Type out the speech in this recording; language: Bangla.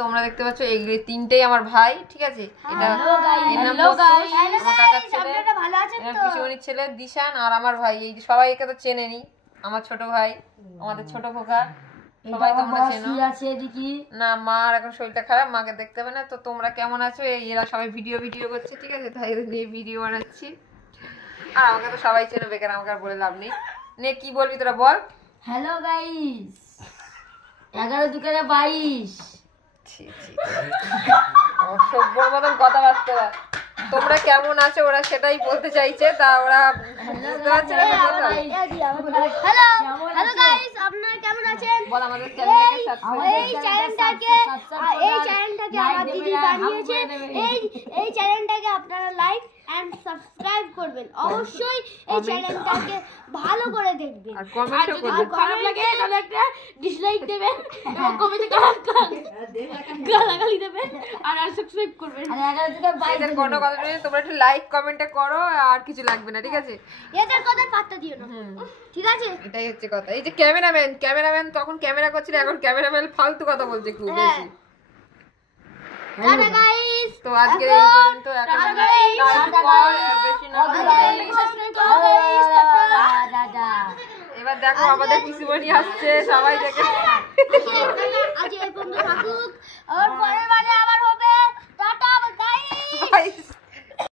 তোমরা দেখতে পাচ্ছ এইগুলো তিনটেই আমার ভাই, ঠিক আছে? এটা পিছনের ছেলে দিশান আর আমার ভাই, এই সবাই একে তো চেনেনি, আমার ছোট ভাই, আমাদের ছোট খোকা, সবাই তোমরা চেনো। না, মার এখন শরীরটা খারাপ, মাকে দেখতে হবে না। তো তোমরা কেমন আছো? এরা সবাই ভিডিও করছে, ঠিক আছে? তাই নিয়ে ভিডিও বানাচ্ছি। আর আমাকে তো সবাই চেনো, বেকার আমাকে আর বলে লাভ নেই। নে কি বলবি তোরা বল। Hello guys, 11 2 22। অসভ্যর মতন কথাবার্তা। তোমরা কেমন আছো ওরা সেটাই বলতে চাইছে, তা ওরা বুঝতে পারছে না। হ্যালো গাইস, আপনারা কেমন আছেন? বল আমাদের চ্যানেলটাকে সাবস্ক্রাইব। এই চ্যানেলটাকে আমার দিদি বানিয়েছে। এই চ্যানেলটাকে আপনারা লাইক এন্ড সাবস্ক্রাইব করবেন। অবশ্যই এই চ্যানেলটাকে ভালো করে দেখবেন আর কমেন্টও করবেন। খারাপ লাগে তাহলে একটা ডিসলাইক দেবেন এবং কমেন্টে গালাগালি দেবেন আর সাবস্ক্রাইব করবেন। আর 11 2 22 এদের কোনো কথা নেই, তোমরা একটু লাইক কমেন্টে করো, আর কিছু লাগবে না, ঠিক আছে? এদের কথা পাত্তা দিও না, ঠিক আছে? এটাই হচ্ছে কথা। এই যে ক্যামেরাম্যান তখন ক্যামেরা করছিল, এখন ক্যামেরাম্যান ফালতু কথা বলছে খুব বেশি। টাটা গাইস, তো আজকে এই পর্যন্ত। এখন এবার দেখো আমাদের পিসিমণি আসছে, সবাই দেখে আজ এই পর্যন্ত থাকুক, আর পরের বারে আবার